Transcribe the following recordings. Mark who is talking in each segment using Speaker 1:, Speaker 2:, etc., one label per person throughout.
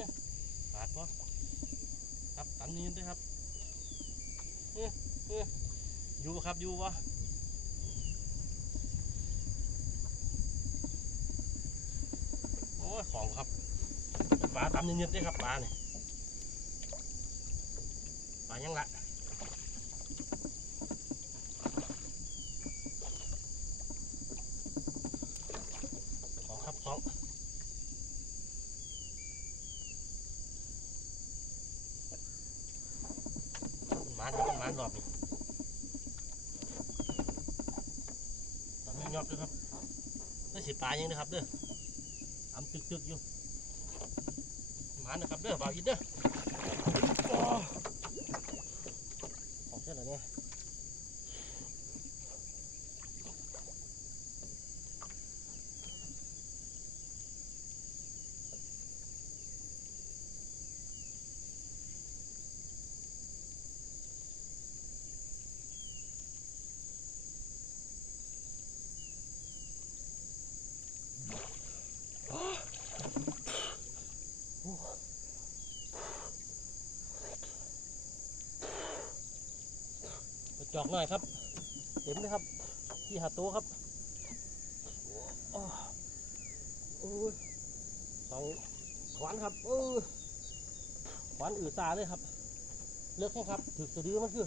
Speaker 1: าดปะครับตันนี้ด้วยครับเอ้ยเอ้ยอยู่ครับอยู่ปะโอ้ยของครับปลาตำเนียนๆด้วยครับปลาเนี่ยปลายังละของครับของ หมานค รับหมานอบนี้ตอนนี้ยอบด้วยครับได้สิปลายังนะครับเด้อทำตึกๆอยู่หมานนะครับเด้อบ่าวอินเด้อโอ้ของเช่นไรเนี่ย จอกหน่อยครับเห็นไหมครับ ที่หาตัวครับโอ้โอ้ยสองขวานครับเออขวานอือตาเลยครับ เลือกแค่ครับ ถึกสะดือมันคือ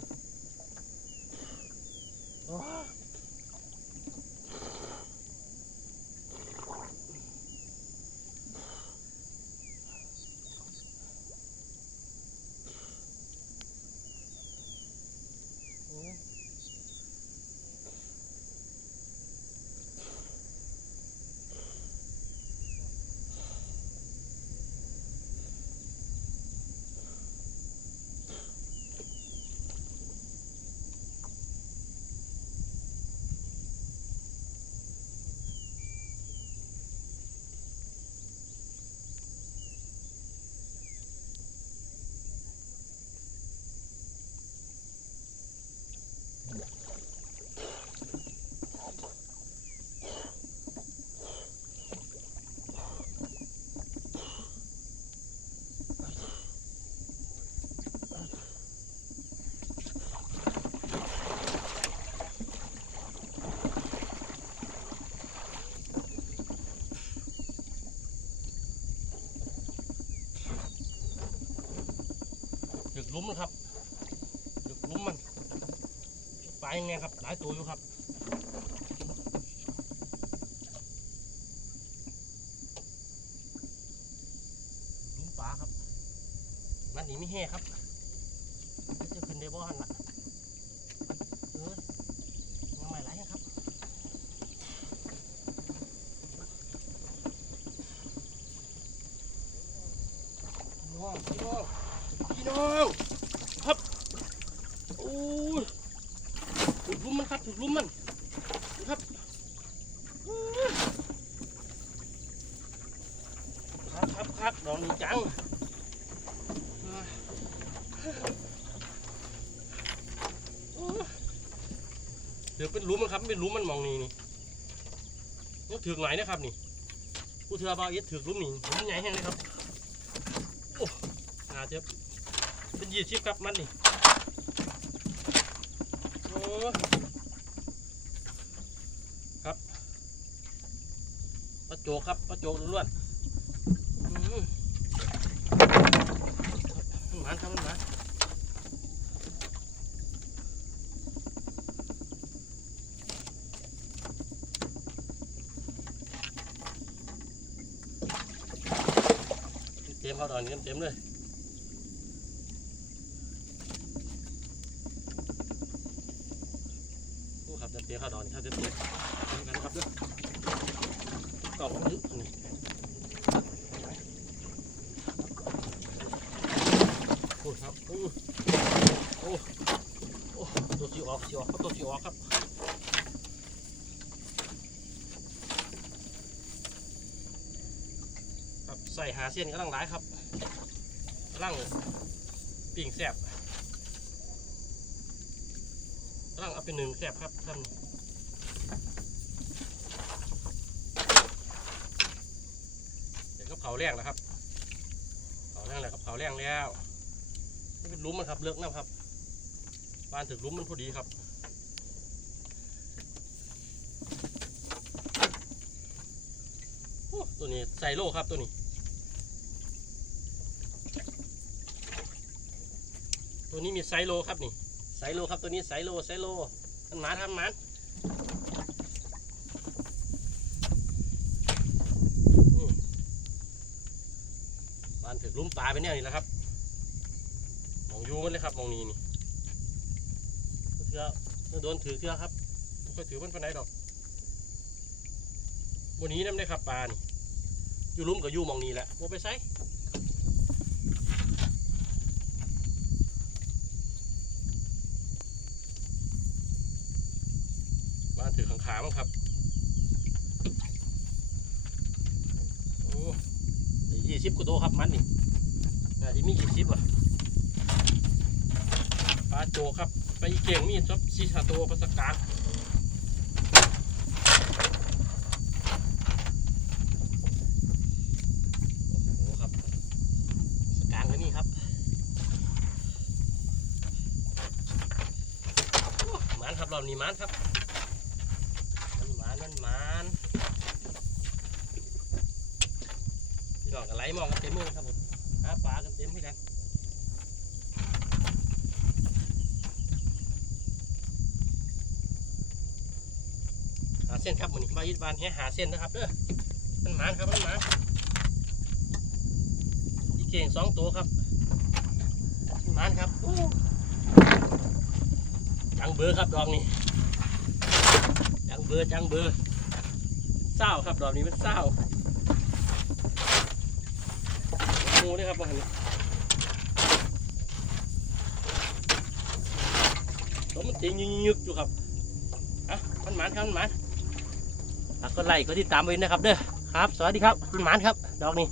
Speaker 1: ลุ้มนะครับถึกลุ้มมันปลายังไงครับ หลายตัวอยู่ครับลุ้มปลาครับนั่นนี่ไม่แห่ครับจะขึ้นได้บ่หันละเออยังไม่ไหลครับพี่น้องพี่น้อง พี่น้องครับโอ้ยถูกลุมมันครับถูกลุมมันครับครับครับครับดอกนี้จังเดี๋ยวเป็นลุมมันครับเป็นลุมมันมองนี่นี่นี่ถือไหนนะครับนี่ผู้เถือบาเอ็ดถือลุมนี่หลุมใหญ่แห้งเลยครับอาเจจะ เป็นยี่สิบครับมันนี่โอ้ครับปลาโจกครับปลาโจกล้วนๆอืมานครับหวานเต็มเขาตอนนี้เต็มเลย โอ้ครับจะเตะข้าวดอนครับจะเตะเหมือนกันครับเด้อตอกลึกนี่โอ้ครับโอ้โอ้โอ้ตัวสีออกสีออกครับตัวสีออกครับครับใส่หาเส้นกำลังร้ายครับกำลังปิ่งแซ่บกำลังเอาเป็นหนึ่งแซ่บครับท่านเดี๋ยวก็เผาแรกแล้วครับเผาแรกแล้วครับเผาแรงแล้วนี่เป็นลุ้มมันครับเลิกน้ำครับปานถึงลุ้มมันพอดีครับตัวนี้ใส่โลครับตัวนี้ตัวนี้มีไซโลครับนี่ไซโลครับตัวนี้ไซโลไซโลมันหมาทำมัน ปานถึงหลุมปลาไปเนี่ยนี่แหละครับมองยูมันเลยครับมองนี้นี่เถื่อโดนถือเถื่อครับไม่ค่อยถือมันไปไหนดอกบนนี้น้ำได้ครับปลานี่อยู่ลุมกับยูมองนี้แหละโมไปไซมาถือขังขามั้งครับ โอ้ ยี่สิบกว่าโตครับมันนี่น่าจะมียี่สิบอะปลาโจครับไปอีเก่งมีจับซีชาโตปลาสกางโอ้โหครับสกางก็นี่ครับมันครับรอบนี้มันครับ มันหมานมันหมานพี่ น้องกันไหลมองกันเต็มมือครับผมหาปลากันเต็มให้กันหาเส้นครับมันนี้มายึดบานแหหาเส้นนะครับเด้อมันหมานครับมันหมานอีเก่งสองตัวครับมันหมานครับจังเบอร์ครับดอกนี้จังเบอร์จังเบอร์เศร้าครับดอกนี้มันเศร้า หมูนี่ครับว่าหันผมมันติงยึกอยู่ครับอะมันหมานครับมันหมานก็ไล่ก็ติดตามไว้นะครับเด้อครับ สวัสดีครับมันหมานครับ ดอกนี้